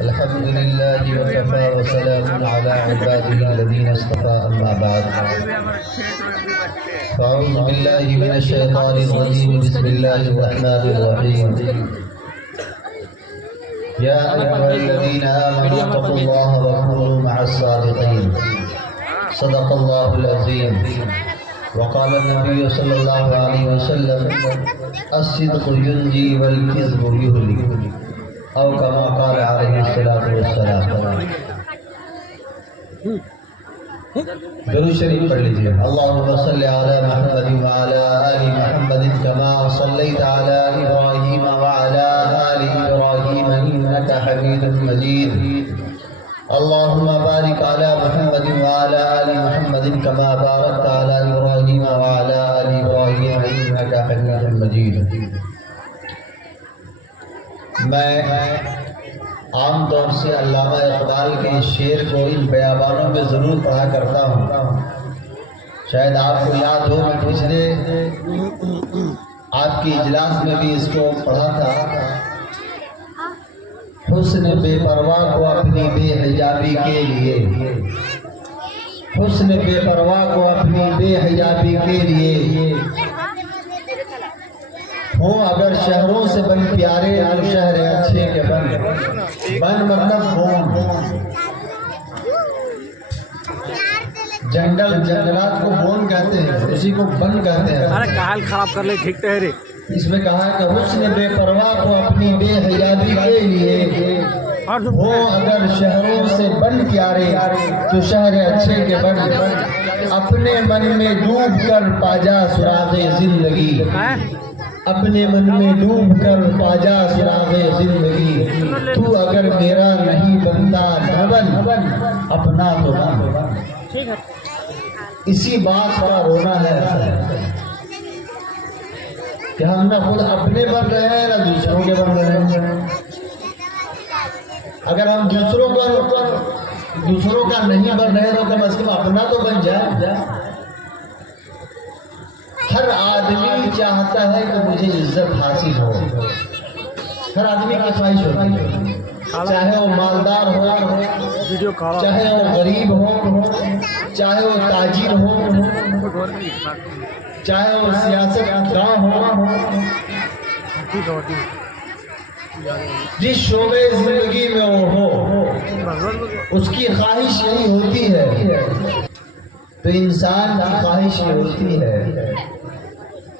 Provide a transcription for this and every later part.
الحمد لله وكفى وسلام على عباده الذين اصطفى أما بعد فأعوذ بالله من الشيطان الرجيم بسم الله الرحمن الرحيم يا أيها الذين آمنوا اتقوا الله وكونوا مع الصادقين صدق الله العظيم وقال النبي صلى الله عليه وسلم الصدق ينجي والكذب يهلك او كما قال عليه الصلاة والسلام. درود شریف پڑھ لیجیے. اللهم صل على محمد وعلى آل محمد كما صليت على إبراهيم وعلى آل إبراهيم إنك حميد مجيد. اللهم بارك على محمد وعلى آل محمد كما باركت على إبراهيم وعلى آل إبراهيم إنك حميد مجيد. میں عام طور سے علامہ اقبال کے اس شعر کو ان بیابانوں میں ضرور پڑھا کرتا ہوں. شاید آپ کو یاد ہو میں پچھلے آپ کی اجلاس میں بھی اس کو پڑھا تھا. حسن بے پرواہ کو اپنی بے حجابی کے لیے، حسن بے پرواہ کو اپنی بے حجابی کے لیے ہوں اگر شہروں سے بن پیارے تو شہر اچھے کے بن مطلب بون. جنگل جنگلات کو بون کہتے ہیں، اسی کو بن کہتے ہیں. ارے کال خراب کر لے ٹھیک ٹھہرے. اس میں کہا کہ حسن بے پرواہ کو اپنی بے حجابی کے لیے ہو اگر شہروں سے بن پیارے تو شہر اچھے کے بن اپنے من میں ڈوب کر پاجا سراغ زندگی، اپنے من میں ڈوب کر پاجا سراغ زندگی. تو اگر میرا نہیں بنتا نہ بن اپنا تو بن. اسی بات کا رونا ہے کہ ہم نہ خود اپنے بن رہے ہیں نہ دوسروں کے بن رہے ہیں. اگر ہم دوسروں کا نہیں بن رہے تو کم از کم اپنا تو بن جائے. ہر آدمی چاہتا ہے کہ مجھے عزت حاصل ہو. ہر آدمی کی خواہش ہوتی ہے، چاہے وہ مالدار ہو، چاہے وہ غریب ہو، چاہے وہ تاجر ہو، چاہے وہ سیاست داں ہو. جس شعبے زندگی میں وہ ہو اس کی خواہش یہی ہوتی ہے. تو انسان کی خواہش یہ ہوتی ہے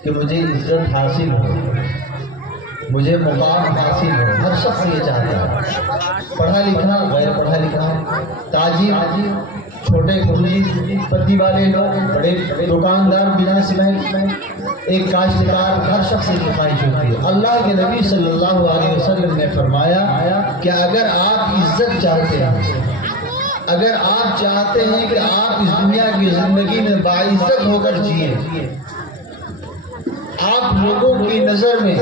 کہ مجھے عزت حاصل ہو، مجھے مقام حاصل ہو. ہر شخص یہ چاہتا ہے، پڑھا لکھا غیر پڑھا لکھا، تاجر چھوٹے پونجی پتی والے لوگ، بڑے دکاندار، بزنس مین، ایک کاشتکار، ہر شخص کی خواہش ہوتی ہے. اللہ کے نبی صلی اللہ علیہ وسلم نے فرمایا کہ اگر آپ عزت چاہتے ہیں، اگر آپ چاہتے ہیں کہ آپ اس دنیا کی زندگی میں باعزت ہو کر جئیں، آپ لوگوں کی نظر میں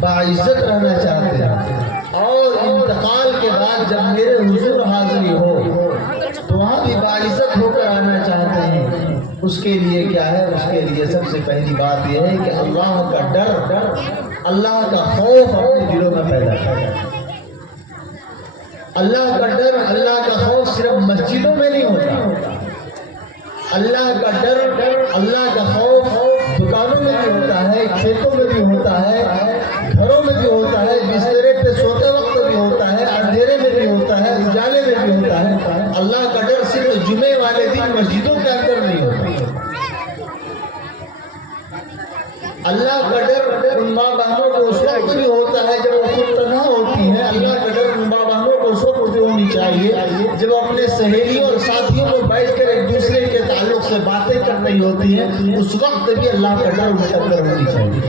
باعزت رہنا چاہتے ہیں اور انتقال کے بعد جب میرے حضور حاضری ہو تو وہاں بھی باعزت ہو کر آنا چاہتے ہیں، اس کے لیے کیا ہے؟ اس کے لیے سب سے پہلی بات یہ ہے کہ اللہ کا ڈر، اللہ کا خوف اپنے دلوں میں پیدا کریں. اللہ کا ڈر، اللہ کا خوف صرف مسجدوں میں نہیں ہوتا. اللہ کا ڈر، اللہ کا خوف دکانوں میں بھی ہوتا ہے، کھیتوں میں بھی ہوتا ہے، گھروں میں بھی ہوتا ہے، بسترے پہ سوتے وقت بھی ہوتا ہے، اندھیرے میں بھی ہوتا ہے، اجالے میں بھی ہوتا ہے. اللہ کا ڈر صرف جمعے والے دن مسجدوں کے اندر نہیں ہوتا. اللہ کا ڈر ان ماں بہنوں کو اس وقت بھی ہوتا ہے جب وہ خود تنہا ہوتی ہیں. اللہ کا ڈر ان ماں بہنوں کو اس وقت بھی ہونی چاہیے جب اپنے سہیلیوں اور ساتھیوں کو بیٹھ کر ایک دوسرے کے تعلق سے باتیں کر رہی ہوتی ہیں. اس وقت بھی اللہ کا ڈر ان کے اندر ہونی چاہیے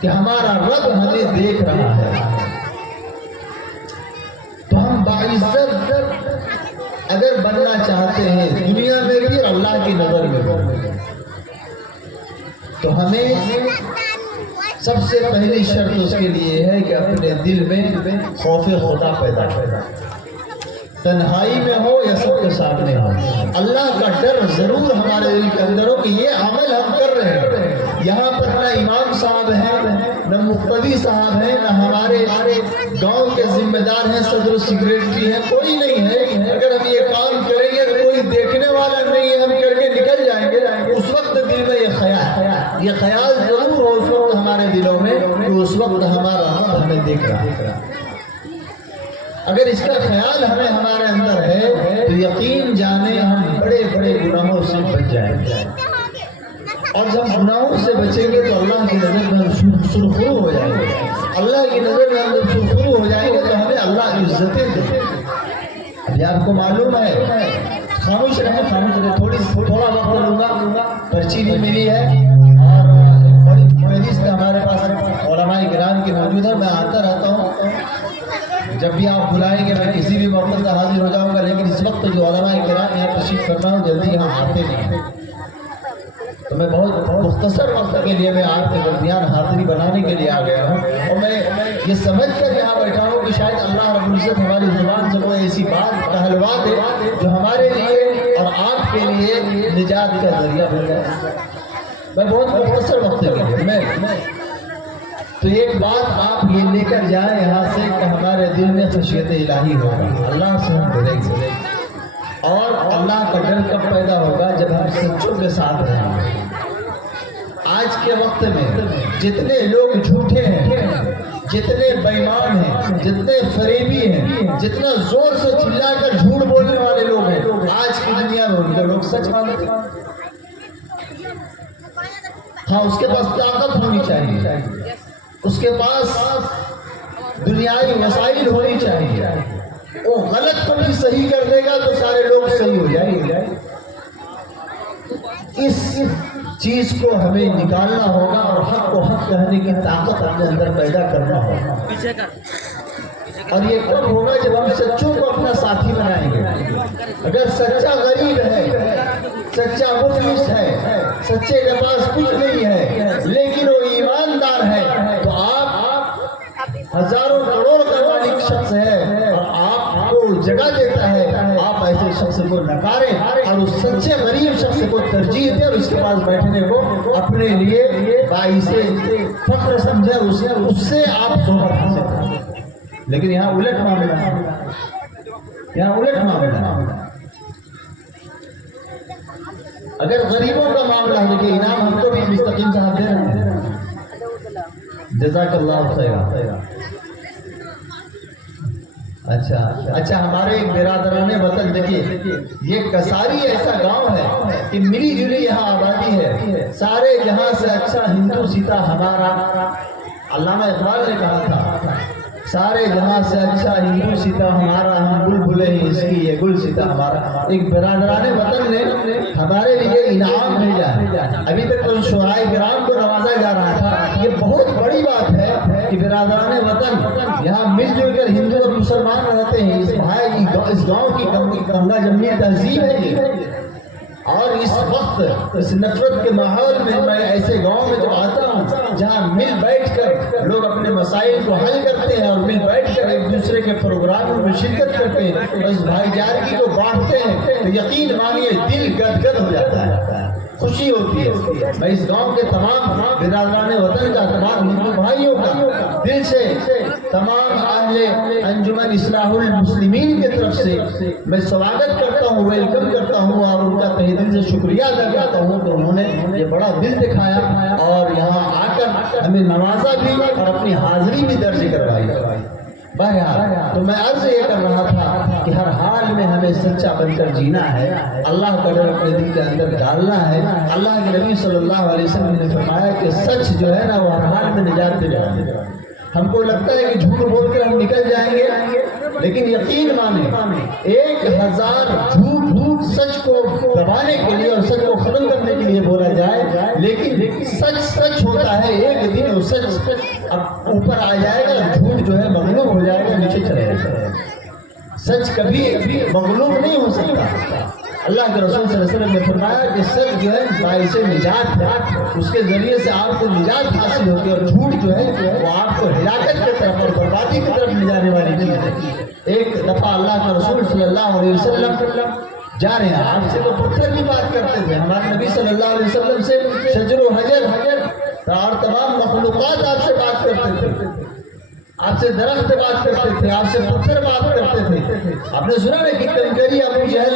کہ ہمارا رب ہمیں دیکھ رہا ہے. تو ہم باعزت اگر بننا چاہتے ہیں دنیا میں بھی اور اللہ کی نظر میں بھی، تو ہمیں سب سے پہلی شرط اس کے لیے ہے کہ اپنے دل میں خوف خدا پیدا کرے. تنہائی میں ہو یا سب کے سامنے ہو، اللہ کا ڈر ضرور ہمارے دل کے اندر ہو کہ یہ عمل ہم کر رہے ہیں، یہاں پر نہ امام صاحب ہیں، نہ مقتدی صاحب ہیں، نہ ہمارے گاؤں کے ذمہ دار ہیں، صدر و سیکریٹری ہیں، کوئی نہیں ہے۔ اگر ہم یہ کام کریں گے تو کوئی دیکھنے والا نہیں ہے، ہم کر کے نکل جائیں گے۔ اس وقت دل میں یہ خیال ضرور ہو اس وقت ہمارے دلوں میں کہ اس وقت ہمارا رب ہمیں دیکھ رہا ہے۔ اگر اس کا خیال ہمارے اندر ہے تو یقین جانے ہم بڑے بڑے گناہوں سے بچ جائیں گے، اور جب گناہوں سے بچیں گے تو اللہ کی نظر میں ہم سرخرو ہو جائیں گے۔ اللہ کی نظر میں ہم جب سرخرو ہو جائیں گے تو ہمیں اللہ عزتیں دے۔ ابھی آپ کو معلوم ہے، خاموش رہے تھوڑا وقت لوں گا، پرچی بھی ملی ہے اور حدیث کا ہمارے پاس علماء کرام کی موجود ہے۔ میں آتا رہتا ہوں، جب بھی آپ بلائیں گے میں کسی بھی موقع سے حاضر ہو جاؤں گا، لیکن اس وقت جو علماء کرام یہاں تشریف فرما ہوں جلدی یہاں آتے نہیں، تو میں بہت مختصر وقت کے لیے میں آپ کے درمیان حاضری بنانے کے لیے آ گیا ہوں، اور میں یہ سمجھ کر یہاں بیٹھا ہوں کہ شاید اللہ رب العزت ہماری زبان سے کوئی ایسی بات کہلوا دے جو ہمارے لیے اور آپ کے لیے نجات کا ذریعہ بن جائے۔ میں بہت مختصر وقت کے لیے میں تو ایک بات آپ یہ لے کر جائیں یہاں سے کہ ہمارے دل میں خشیت الہی ہوگا، اللہ سے ہم ڈریں گے، اور اللہ کا ڈر کب پیدا ہوگا؟ جب ہم سچوں کے ساتھ رہیں گے۔ آج کے وقت میں جتنے لوگ جھوٹے ہیں، جتنے بےایمان ہیں، جتنے فریبی ہیں، جتنا زور سے چلا کر جھوٹ بولنے والے لوگ ہیں آج کی دنیا میں، ان کو لوگ سچ مانتے ہیں۔ ہاں، اس کے پاس طاقت ہونی چاہیے، اس کے پاس دنیاوی وسائل ہونی چاہیے، وہ غلط کو بھی صحیح کر دے گا تو سارے لوگ صحیح ہو جائیں گے۔ اس چیز کو ہمیں نکالنا ہوگا اور حق کو حق کہنے کی طاقت اپنے اندر پیدا کرنا ہوگا، اور یہ کب ہوگا؟ جب ہم سچوں کو اپنا ساتھی بنائیں گے۔ اگر سچا غریب ہے، سچا مفلس ہے، سچے کے پاس کچھ نہیں ہے لیکن وہ ایماندار ہے، تو آپ ہزاروں کروڑ کا مالک شخص ہے اور آپ کو جگہ دیتا ہے، آپ ایسے شخص کو نکاریں اور اس سچے غریب شخص کو ترجیح دیں اور اس کے پاس بیٹھنے کو اپنے لیے باعث فخر سمجھے، اس سے آپ صحبت حاصل کریں۔ لیکن یہاں الٹ معاملہ ہے، یہاں الٹ معاملہ ہے۔ اگر غریبوں کا معاملہ ہے کہ انعام ہم کو بھی مستقیم صاحب دے رہے ہیں، جزاک اللہ خیر۔ اچھا ہمارے برادران وطن دیکھیے، یہ کساری ایسا گاؤں ہے کہ ملی جلی یہاں آبادی ہے، سارے جہاں سے اچھا ہندو سیتا ہمارا، علامہ اقبال نے کہا تھا سارے جہاں سے اچھا ہندو سیتا ہمارا، ہم بلبلے ہیں اس کی یہ گل سیتا ہمارا۔ ایک برادران وطن نے ہمارے لیے انعام بھیجا ہے، ابھی تک تو شعراء کرام کو نوازا جا رہا تھا۔ یہ بہت بڑی بات ہے کہ برادران وطن یہاں مل جل کر ہندو اور مسلمان رہتے ہیں۔ اس گاؤں کی گنگا جمنی تہذیب ہے یہ، اور اس وقت اس نفرت کے ماحول میں میں ایسے گاؤں میں تو آتا ہوں جہاں مل بیٹھ کر لوگ اپنے مسائل کو حل کرتے ہیں اور مل بیٹھ کر ایک دوسرے کے پروگراموں میں شرکت کرتے ہیں اور اس بھائی چارگی کو بانٹتے ہیں، تو یقین مانیے دل گدگد ہو جاتا ہے، خوشی ہوتی ہے۔ میں اس گاؤں کے تمام برادران وطن کا، تمام ہندو بھائیوں کا دل سے، تمام اہل انجمن اصلاح المسلمین کی طرف سے میں سواگت کرتا ہوں، ویلکم کرتا ہوں اور ان کا تہ دل سے شکریہ ادا کرتا ہوں کہ انہوں نے یہ بڑا دل دکھایا اور یہاں آ کر ہمیں نوازا بھی اور اپنی حاضری بھی درج کروائی۔ بہرحال تو میں عرض یہ کر رہا تھا کہ ہر حال میں ہمیں سچا بن کر جینا ہے، اللہ کا ڈر اپنے دل کے اندر ڈالنا ہے۔ اللہ کے نبی صلی اللہ علیہ وسلم نے فرمایا کہ سچ جو ہے نا وہ ہر حال میں نجات دلاتی ہے۔ ہم کو لگتا ہے کہ جھوٹ بول کر ہم نکل جائیں گے، لیکن یقین مانیں 1000 جھوٹ سچ کو دبانے کے لیے اور سچ کو ختم کرنے کے لیے بولا جائے، لیکن سچ ہوتا ہے، ایک دن وہ سچ اب اوپر آ جائے گا، جھوٹ جو ہے مغلوب ہو جائے گا، نیچے چلے جائے گا۔ سچ کبھی مغلوب نہیں ہو سکتا۔ اللہ کے رسول صلی اللہ علیہ وسلم نے فرمایا کہ سچ جو ہے باعث نجات ہے، اس کے ذریعے سے آپ کو نجات حاصل ہوتی ہے، اور جھوٹ جو ہے وہ آپ کو ہلاکت کی طرف اور بربادی کی طرف لے جانے والی چیز ہے۔ ایک دفعہ اللہ کے رسول صلی اللہ علیہ وسلم جا رہے ہیں آپ سے تو پتھر بھی بات کرتے تھے. ہمارے نبی صلی اللہ علیہ وسلم سے شجر و حجر اور تمام مخلوقات آپ سے بات کرتے تھے, آپ سے درخت بات کرتے تھے, آپ سے پتھر بات کرتے تھے. آپ نے سنا نا کہ کنکری ابو جہل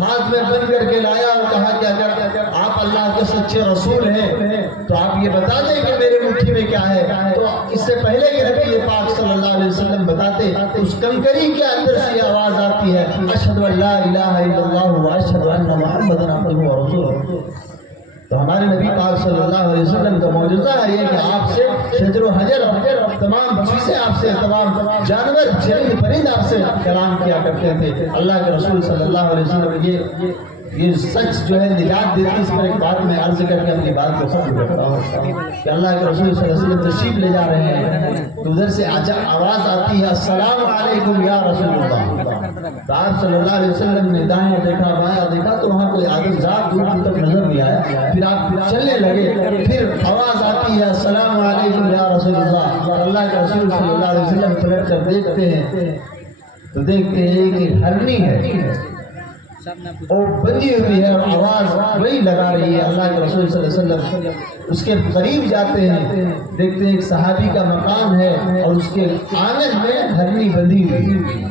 ہاتھ میں بند کر کے لایا اور کہا کہ اگر آپ اللہ کے سچے رسول ہیں تو آپ یہ بتا دیں کہ میرے مٹھی میں کیا ہے. تو اس سے پہلے کہ نبی پاک صلی اللہ علیہ وسلم بتاتے, اس کنکری کے اندر سے یہ آواز آتی ہے, اشہد ان لا الہ الا اللہ واشہد ان محمدا عبدہ ورسولہ. تو ہمارے نبی پاک صلی اللہ علیہ وسلم کا معجزہ ہے یہ کہ آپ سے شجر و حجر تمام چیزیں, آپ سے تمام جانور چرند پرند آپ سے کلام کیا کرتے تھے. اللہ کے رسول صلی اللہ علیہ وسلم یہ سچ جو ہے نجات دیتی. اس پر ایک بات میں عرض کر کے اپنی بات کو ختم کرتا ہوں کہ اللہ کے رسول صلی اللہ علیہ وسلم تشریف لے جا رہے ہیں تو ادھر سے آواز آتی ہے, السلام علیکم یا رسول اللہ. تو آپ صلی اللہ علیہ وسلم نے دائیں دیکھا بائیں دیکھا تو وہاں کوئی آدم ذات دور تک نظر نہیں آیا. پھر آپ چلنے لگے, پھر آواز آتی ہے السلام علیکم یا رسول اللہ. اور اللہ کے رسول صلی اللہ علیہ وسلم پلٹ کر دیکھتے ہیں تو دیکھتے ہیں کہ ہرنی ہے اور بندی ہوئی ہے اور آواز وہی لگا رہی ہے. اللہ کے رسول صلی اللہ علیہ وسلم اس کے قریب جاتے ہیں, دیکھتے ہیں ایک صحابی کا مکان ہے اور اس کے آنگن میں ہرنی بندی ہوئی.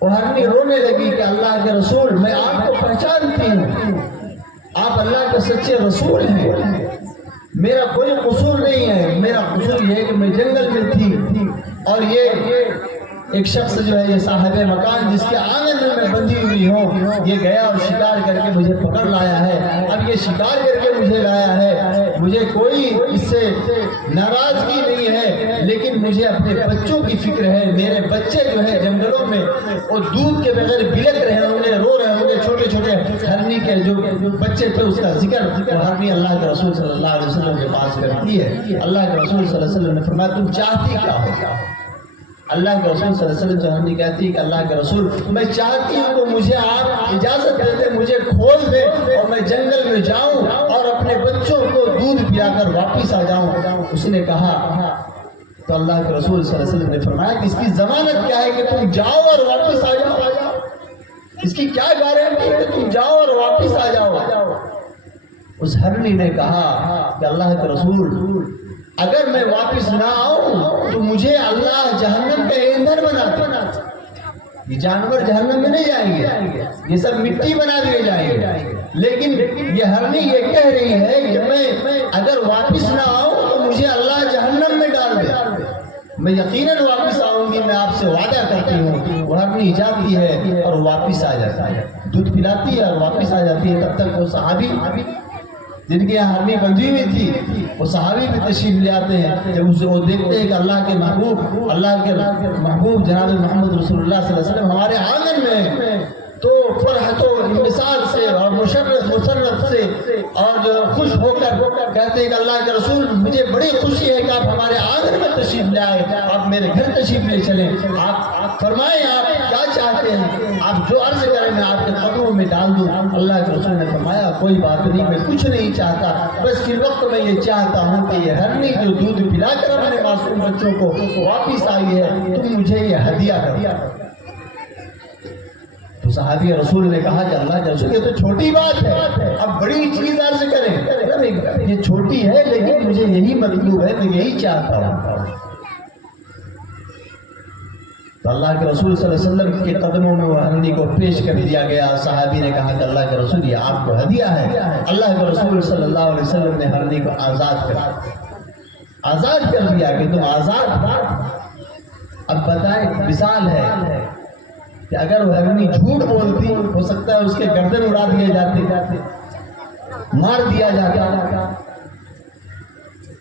وہ ہرنی رونے لگی کہ اللہ کے رسول میں آپ کو پہچانتی ہوں, آپ اللہ کے سچے رسول ہیں, میرا کوئی قصور نہیں ہے. میرا قصور یہ ہے کہ میں جنگل میں تھی اور یہ ایک شخص جو ہے یہ صاحب مکان جس کے آنگن میں بندی ہوئی ہوں, یہ گیا اور شکار کر کے مجھے پکڑ لایا ہے. اب یہ شکار کر کے مجھے لایا ہے, مجھے کوئی اس سے ناراضگی نہیں ہے, لیکن مجھے اپنے بچوں کی فکر ہے. میرے بچے جو ہے جنگلوں میں وہ دودھ کے بغیر بلک رہے ہوں گے, رو رہے ہوں گے. چھوٹے چھوٹے ہرنی کے جو بچے تھے اس کا ذکر ہرنی اللہ کے رسول صلی اللہ علیہ وسلم کے پاس کرتی ہے. اللہ کے رسول صلی اللہ علیہ وسلم نے فرمایا تم چاہتی کیا ہو؟ اللہ کے رسول صلی اللہ علیہ وسلم سے ہم نے کہتی کہ اللہ کے رسول میں چاہتی ہوں کہ مجھے آپ اجازت دیتے, مجھے کھول دے اور میں جنگل میں جاؤں اور اپنے بچوں کو دودھ پیا کر واپس آ جاؤں. اس نے کہا تو اللہ کے رسول صلی اللہ علیہ وسلم نے فرمایا کہ اس کی ضمانت کیا ہے کہ تم جاؤ اور واپس آ جاؤ؟ اس کی کیا گارنٹی ہے کہ تم جاؤ اور واپس آ جاؤ؟ اس ہرنی نے کہا کہ اللہ کے رسول اگر میں واپس نہ آؤں تو مجھے اللہ جہنم کا ایندھن بنا دے. یہ جانور جہنم میں نہیں جائیں گے, یہ سب مٹی بنا دیے جائیں گے, لیکن یہ ہرنی یہ کہہ رہی ہے کہ میں اگر واپس نہ آؤں تو مجھے اللہ جہنم میں ڈال دے. میں یقیناً واپس آؤں گی, میں آپ سے وعدہ کرتی ہوں. وہ ہرنی جاتی ہے اور واپس آ جاتا ہے, دودھ پلاتی ہے اور واپس آ جاتی ہے. تب تک وہ صحابی جن کے یہاں ہرنی بندھی ہوئی تھی وہ صحابی بھی تشریف لے آتے ہیں. جب اسے وہ دیکھتے ہیں کہ اللہ کے محبوب جناب محمد رسول اللہ صلی اللہ علیہ وسلم ہمارے آنگن میں, تو فرحت و انبساط سے اور مسرت سے اور جو خوش ہو کر کہتے ہیں کہ اللہ کے رسول مجھے بڑی خوشی ہے کہ آپ ہمارے آنگن میں تشریف لے آئے, آپ میرے گھر تشریف لے چلیں. آپ فرمائیں آپ کیا چاہتے ہیں, آپ جو عرض کریں میں آپ کے قدموں میں ڈال دوں. اللہ کے رسول نے فرمایا کوئی بات نہیں, میں کچھ نہیں چاہتا, بس فی وقت میں یہ چاہتا ہوں کہ یہ ہرنی جو دودھ پلا کر اپنے معصوم بچوں کو واپس آئی ہے تم مجھے یہ ہدیہ کر. تو صحابی رسول نے کہا کہ اللہ کے رسول یہ تو چھوٹی بات ہے, اب بڑی چیز عرض کریں. یہ چھوٹی ہے لیکن مجھے یہی مطلوب ہے, میں یہی چاہتا ہوں. تو اللہ کے رسول صلی اللہ علیہ وسلم کے قدموں میں وہ ہرنی کو پیش کر دیا گیا. صحابی نے کہا کہ اللہ کے رسول یہ آپ کو ہدیہ ہے. اللہ کے رسول صلی اللہ علیہ وسلم نے ہرنی کو آزاد کر دیا کہ تم آزاد. اب بتائیں مثال ہے کہ اگر وہ ہرنی جھوٹ بولتی ہو سکتا ہے اس کے گردن اڑا دیے جاتے, مار دیا جاتا.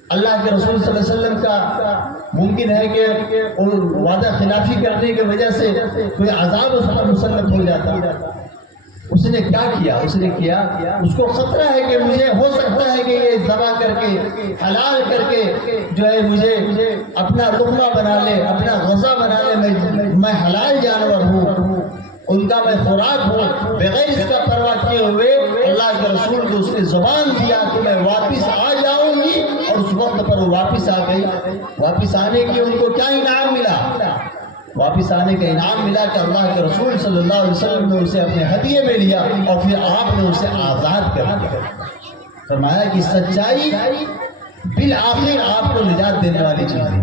اللہ کے رسول صلی اللہ علیہ وسلم کا ممکن ہے کہ وعدہ خلافی کرنے کی وجہ سے کوئی عذاب اس پر مسلط ہو جاتا. اس نے کیا کیا؟ اس کو خطرہ ہے کہ مجھے ہو سکتا ہے کہ یہ ذبح کر کے حلال کر کے جو ہے مجھے اپنا لقمہ بنا لے, اپنا غذا بنا لے. میں حلال جانور ہوں, ان کا میں خوراک ہوں. بغیر اس کا پرواہ کیے ہوئے اللہ کے رسول کو اس نے زبان دیا کہ میں واپس آ جاؤں گی, اور اس وقت پر وہ واپس آ گئی. واپس آنے کی ان کو کیا انعام ملا؟ واپس آنے کا انعام ملا کہ اللہ کے رسول صلی اللہ علیہ وسلم نے اسے اپنے ہدیے میں لیا اور پھر آپ نے اسے آزاد کر دیا. فرمایا کہ سچائی بالآخر آپ کو نجات دینے والی چیز ہے.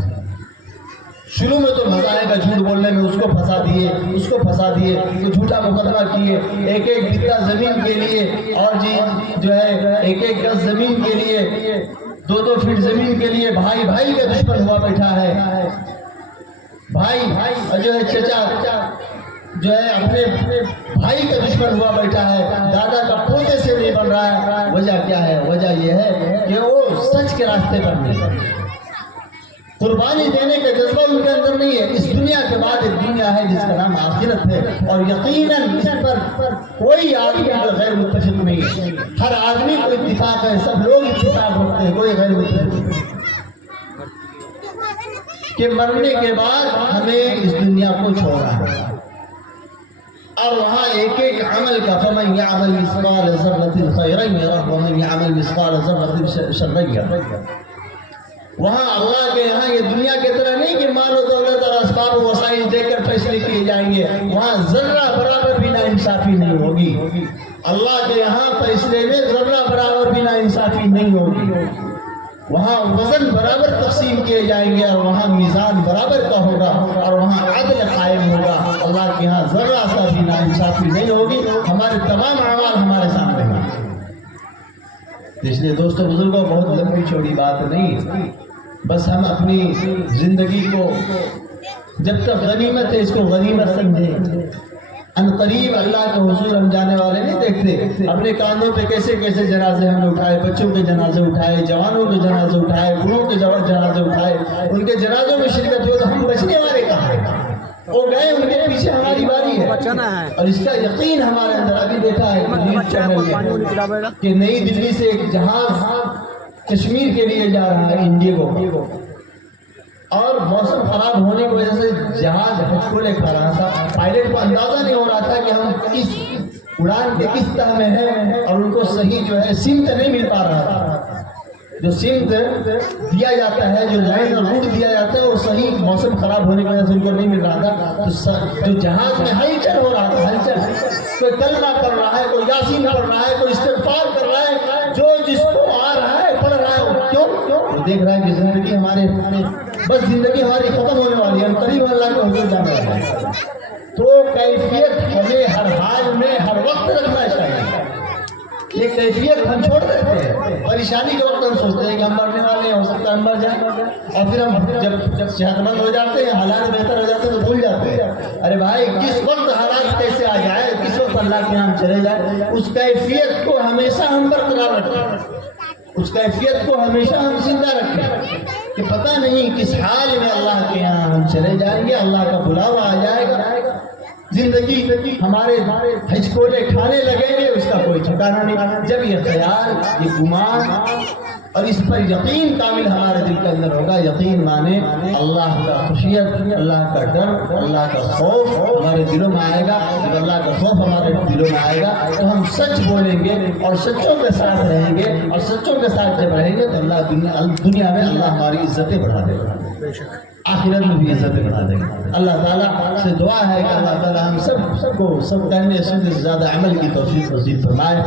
شروع میں تو مزہ آئے گا جھوٹ بولنے میں، اس کو پھنسا دیے، اس کو پھنسا دیے، تو جھوٹا مقدمہ کیے، ایک ایک بتا زمین کے لیے، اور جی جو ہے ایک ایک گز زمین کے لیے، 2-2 فٹ زمین کے لیے بھائی بھائی کا دشمن ہوا بیٹھا ہے. بھائی جو ہے چچا جو ہے اپنے بھائی کا دشمن ہوا بیٹھا ہے، دادا کا پوتے سے نہیں بن رہا ہے. وجہ کیا ہے؟ وجہ یہ ہے کہ وہ سچ کے راستے پر نہیں ہے. قربانی دینے کا جذبہ ان کے اندر نہیں ہے. اس دنیا کے بعد ایک دنیا ہے جس کا نام آخرت ہے، اور یقیناً اس پر کوئی آدمی غیر متفق نہیں ہے. ہر آدمی کو اتفاق ہے، سب لوگ اتفاق رکھتے ہیں، کوئی غیر متفق نہیں کہ مرنے کے بعد ہمیں اس دنیا کو چھوڑنا ہے. اور وہاں ایک ایک عمل کا فمن يعمل مثقال ذرة خيرا يره ومن يعمل مثقال ذرة شرا يره. وہاں اللہ کے یہاں یہ دنیا کی طرح نہیں کہ مال و دولت اور اسباب و وسائل دے کر فیصلے کیے جائیں گے. وہاں ذرہ برابر بھی ناانصافی نہیں ہوگی. اللہ کے یہاں فیصلے میں ذرہ برابر بھی ناانصافی نہیں ہوگی. وہاں وزن برابر تقسیم کیے جائیں گے، اور وہاں میزان برابر کا ہوگا، اور وہاں عدل قائم ہوگا. اللہ کے یہاں ذرہ سا بھی ناانصافی نہیں ہوگی. ہمارے تمام اعمال ہمارے سامنے ہیں. اس لیے دوستو بزرگوں، بہت لمبی چوڑی بات نہیں، بس ہم اپنی زندگی کو جب تک غنیمت ہے اس کو غنیمت سمجھیں. ان قریب اللہ کے حضور ہم جانے والے نہیں دیکھتے. اپنے کاندھوں پہ کیسے کیسے جنازے ہم نے اٹھائے، بچوں کے جنازے اٹھائے، جوانوں کے جنازے اٹھائے، بوڑھوں کے جنازے اٹھائے. ان کے جنازوں میں شرکت ہوئی تو ہم بچنے والے کہاں ہیں؟ وہ گئے، ان کے پیچھے ہماری باری ہے. اور اس کا یقین ہمارے اندر ابھی دیکھا ہے کہ نئی دلی سے ایک جہاز کشمیر کے لیے جا رہا ہے، انڈیگو، اور موسم خراب ہونے کی وجہ سے جہاز ہچکولے کھا رہا تھا. پائلٹ کو اندازہ نہیں ہو رہا تھا کہ ہم کس اڑان کے کس طرح میں ہیں، اور ان کو صحیح جو ہے سمت نہیں مل پا رہا تھا. جو سمت دیا جاتا ہے، جو لائن اور روٹ دیا جاتا ہے، وہ صحیح موسم خراب ہونے کی وجہ سے ان کو نہیں مل رہا تھا. تو جو جہاز میں ہلچل ہو رہا تھا، ہلچل، کوئی کلمہ پڑھ رہا ہے، کوئی یاسین پڑھ رہا ہے، کوئی استغفار کر رہا ہے، جو جس کو آ رہا ہے پڑھ رہا ہے. کیوں؟ وہ دیکھ رہا ہے کہ زندگی ہمارے بس زندگی ہماری ختم ہونے والی ہے، ہم قریب اللہ کے حضور جانے والے ہیں. تو کیفیت ہمیں ہر حال میں ہر وقت رکھنا چاہیے. یہ کیفیت ہم چھوڑ دیتے ہیں. پریشانی کے وقت ہم سوچتے ہیں کہ ہم مرنے والے ہیں، ہو سکتا ہے ہم مر جائیں، اور پھر ہم جب صحت مند ہو جاتے ہیں، حالات بہتر ہو جاتے ہیں، تو بھول جاتے ہیں. ارے بھائی، کس وقت حالات کیسے آ جائے، کس وقت اللہ کے ہم چلے جائیں، اس کیفیت کو ہمیشہ ہم برقرار رکھیں. اس کیفیت کو ہمیشہ ہم زندہ رکھیں کہ پتہ نہیں کس حال میں اللہ کے یہاں ہم چلے جائیں گے. اللہ کا بلاوا آ جائے گا، زندگی ہمارے ہچکولے کھانے لگیں گے، اس کا کوئی ٹھکانا نہیں. جب یہ خیال، یہ گمان اور اس پر یقین کامل ہمارے دل کے اندر ہوگا. یقین مانے اللہ کا خشیت، اللہ کا ڈر، اللہ کا خوف ہمارے دلوں میں آئے گا. جب اللہ کا خوف ہمارے دلوں میں آئے گا تو ہم سچ بولیں گے اور سچوں کے ساتھ رہیں گے. اور سچوں کے ساتھ جب رہیں گے تو اللہ دنیا میں اللہ ہماری عزتیں بڑھا دے گا، آخرت میں بھی عزتیں بڑھا دے گا. اللہ تعالیٰ سے دعا ہے کہ اللہ تعالیٰ ہم سب کو کہنے سے زیادہ عمل کی توفیق نصیب فرمائے.